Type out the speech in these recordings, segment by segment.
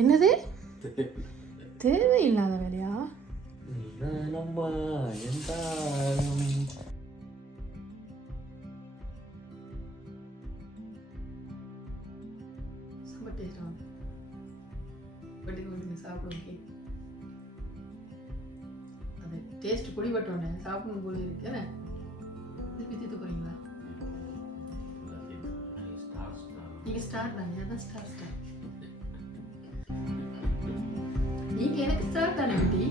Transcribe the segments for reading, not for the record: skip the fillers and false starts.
என்னது தேவையில்லாத வேலையா? சாப்பிடுங்க. அது டேஸ்ட் குடிபட்டோன்னே சாப்பிடணும் போல இருக்கு. திருப்பி தீர்த்து போறீங்களா? நீங்க ஸ்டார் தானே, அதான் ஸ்டார். நீங்க எனக்கு ஸ்டார் தானே குட்டி.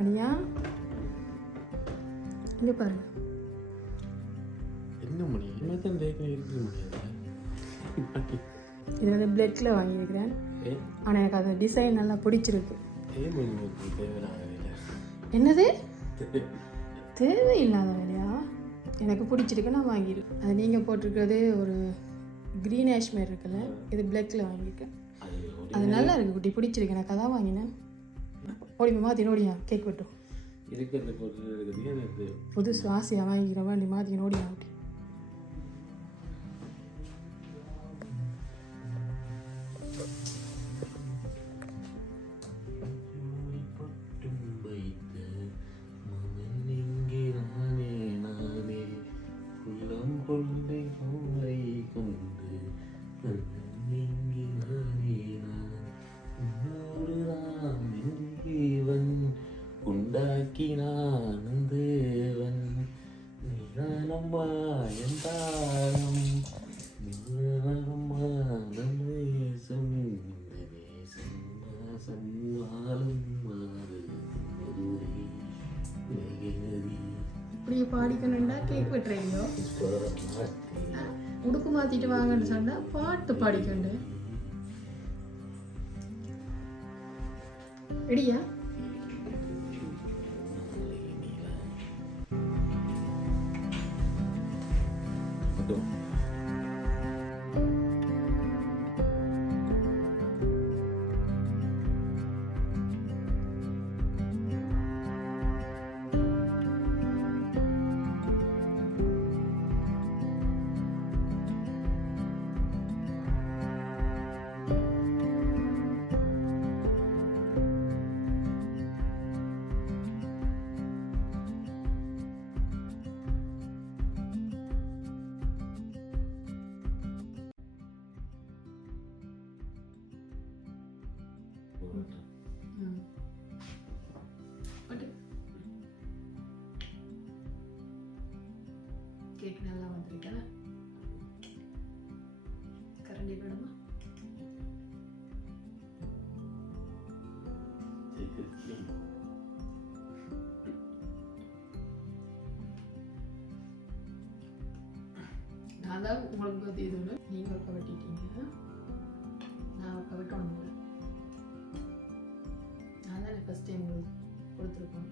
அடியா இங்கே பாருங்க. என்ன மணி என்னதான் இருக்க முடியாது. இது வந்து பிளெட்டில் வாங்கியிருக்கிறேன். ஆனால் எனக்கு அது டிசைன் நல்லா பிடிச்சிருக்கு. என்னது தேவையில்லாத வேலையா? எனக்கு பிடிச்சிருக்கு, நான் வாங்கியிருக்கேன். அது நீங்கள் போட்டிருக்கிறது ஒரு க்ரீன் ஆஷ் மாதிரி இருக்குல்ல, இது பிளெக்கில் வாங்கியிருக்கேன். அது நல்லா இருக்குது குட்டி, பிடிச்சிருக்கு, எனக்கு அதான் வாங்கினேன். ஓடி மாற்றி நோடியா கேக் வெட்டும் புது சுவாசியாக வாங்கிக்கிற வேண்டி மாற்றி நோடியா அப்படி. இப்படியே பாடிக்கணுண்டா கேக் வெட்டுறீங்களோ? உடுப்பு மாற்றிட்டு வாங்கன்னு சொன்னால் பாட்டு பாடிக்கண்டு ரெடியா? கேக் நல்லா வந்திருக்கா? கரண்டி வேணுமா? அதான் உங்களுக்கு பற்றி இது ஒன்று நீங்கள் ஒரு வெட்டிட்டீங்க, நான் ஒரு வெட்டணும் போல. நான் தான் ஃபஸ்ட் டைம் உங்களுக்கு கொடுத்துருக்கோம்.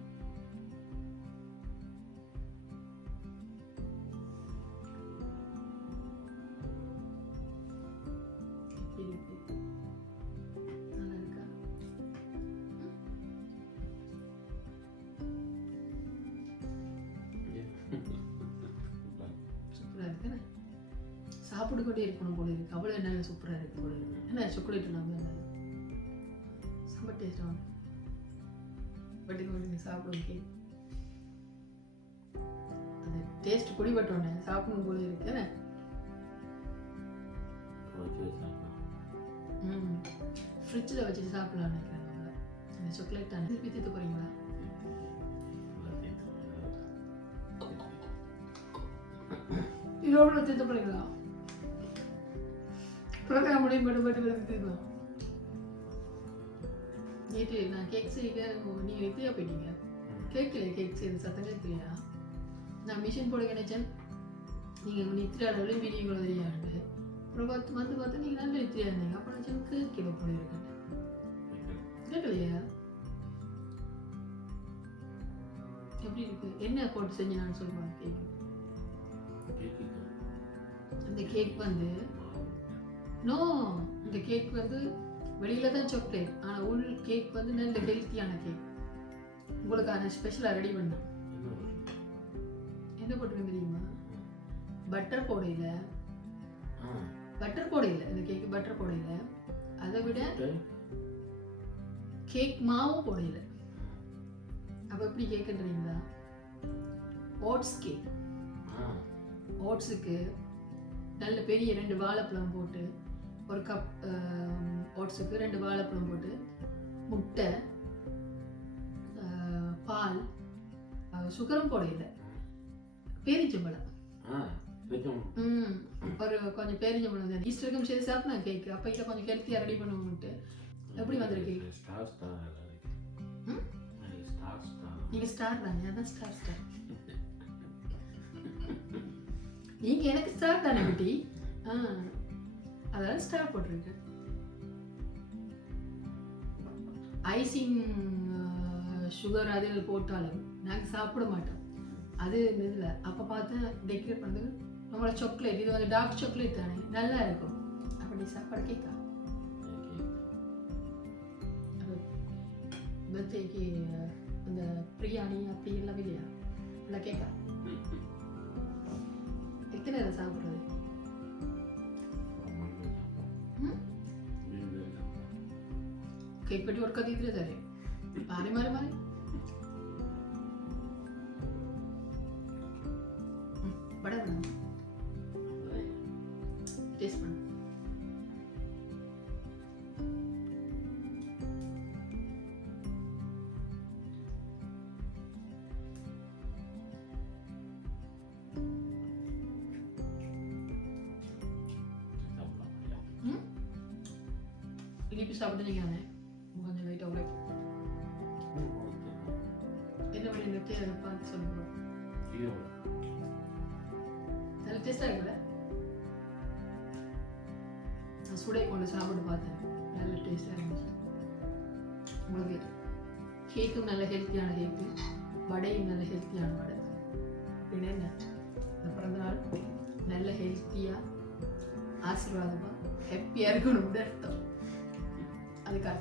நல்லா இருக்கா? சூப்பராக இருக்குண்ணே. சாப்பிட்டு கொண்டே இருக்கணும் போல இருக்கு. அவ்வளோ என்ன சூப்பராக இருக்கு போல இருக்கு. என்ன சாக்லேட் இல்லாமல் செம்ம டேஸ்டாக பட்டுக்கு மட்டும் சாப்பிடும் கேக். அந்த டேஸ்ட் குடிபட்டோன்னே சாப்பிடணும் போல இருக்கு. என்ன ஃப்ரிட்ஜில் வச்சுட்டு சாப்பிடலான்னு நினைக்கிறேன். நம்மள இந்த சாக்லேட் தானே திருப்பி தீர்த்து போகிறீங்களா? இதோட தீர்த்து போகிறீங்களா? ப்ரோக்ராம் முடியும் பட்டு தீர்க்கலாம். நேற்று நான் கேக் செய்ய நீங்கள் நித்தியா போயிட்டீங்க. கேட்கல கேக் செய்யுது சத்தம் கேட்கலையா? நான் மிஷின் போட நினைச்சேன். நீங்கள் நித்தியாவோட வீடியோ தெரியாண்டு அப்புறம் பார்த்து நீங்கள் நல்ல நித்தியா இருந்தீங்க. அப்போ நினச்சேன் கேட்கல போல இருக்கேன். கேட்கலையா? எப்படி இருக்கு? என்ன போட்டு செஞ்சு நான் சொல்லுவேன். கேக் இந்த கேக் வந்து நோ, இந்த கேக் வந்து வெளியில தான் சாக்லேட், ஆனால் உள் கேக் வந்து நல்ல ஹெல்த்தியான கேக். உங்களுக்கான ஸ்பெஷலாக ரெடி பண்ணேன். என்ன போட்டுருக்கேன் தெரியுமா? பட்டர் போடையில இந்த கேக்கு பட்டர் போடையில, அதை விட கேக் மாவும் போடையில. அப்போ எப்படி கேக்குன்றீங்களா? Oats cake. ஓட்ஸுக்கு நல்ல பெரிய 2 வாழைப்பழம் போட்டு, ஒரு கப் ஓட்ஸுக்கு 2 வாழைப்பழம் போட்டு, முட்டை, பால், சுகரும் போடையில, பேரிச்சம்பழம், ஒரு கொஞ்சம் பேரிச்சம்பழம், ஈஸ்டருக்கும் சேர்த்து சாப்பிட்டா கேக்கு. அப்போ இதை கொஞ்சம் ஹெல்த்தியாக ரெடி பண்ணுவோம்ட்டு எப்படி வந்திருக்கு? நீங்கள் ஸ்டார் தானே? அதான் ஸ்டார். நீங்கள் எனக்கு ஸ்டார் தானே குட்டி? அதாவது ஸ்டார் போட்டிருக்கு. ஐசிங் சுகர் அதில் போட்டாலும் நாங்கள் சாப்பிட மாட்டோம். அது இதில் அப்போ பார்த்து டெக்கரேட் பண்ணுறது நம்மளோட சாக்லேட். இது வந்து டார்க் சாக்லேட் தானே, நல்லா இருக்கும். அப்படி சாப்பாடு கேட்கா பர்த்டேக்கு அந்த பிரியாணி அப்படி எல்லாம் இல்லையா? இல்லை கேட்கா எத்தனை நேரம் சாப்பிட்றது? केक पेटी और कधी इतने सारे मारे मारे बड़ा बना टेस्ट बना ini bisa begini kan ya? Bukannya lagi dobrak. Ini mana nanti ada apa sebelum? Iya. Kalau tes lagi lah. Sudah ikut sama ada apa? Kalau tes lagi. Mungkin cake itu nala healthy ana cake, badai nala healthy ana badai. Ini na. Perantara nala healthy ya. ஆசீர்வாதமா ஹாப்பியாக இருக்கணும். அதுக்காக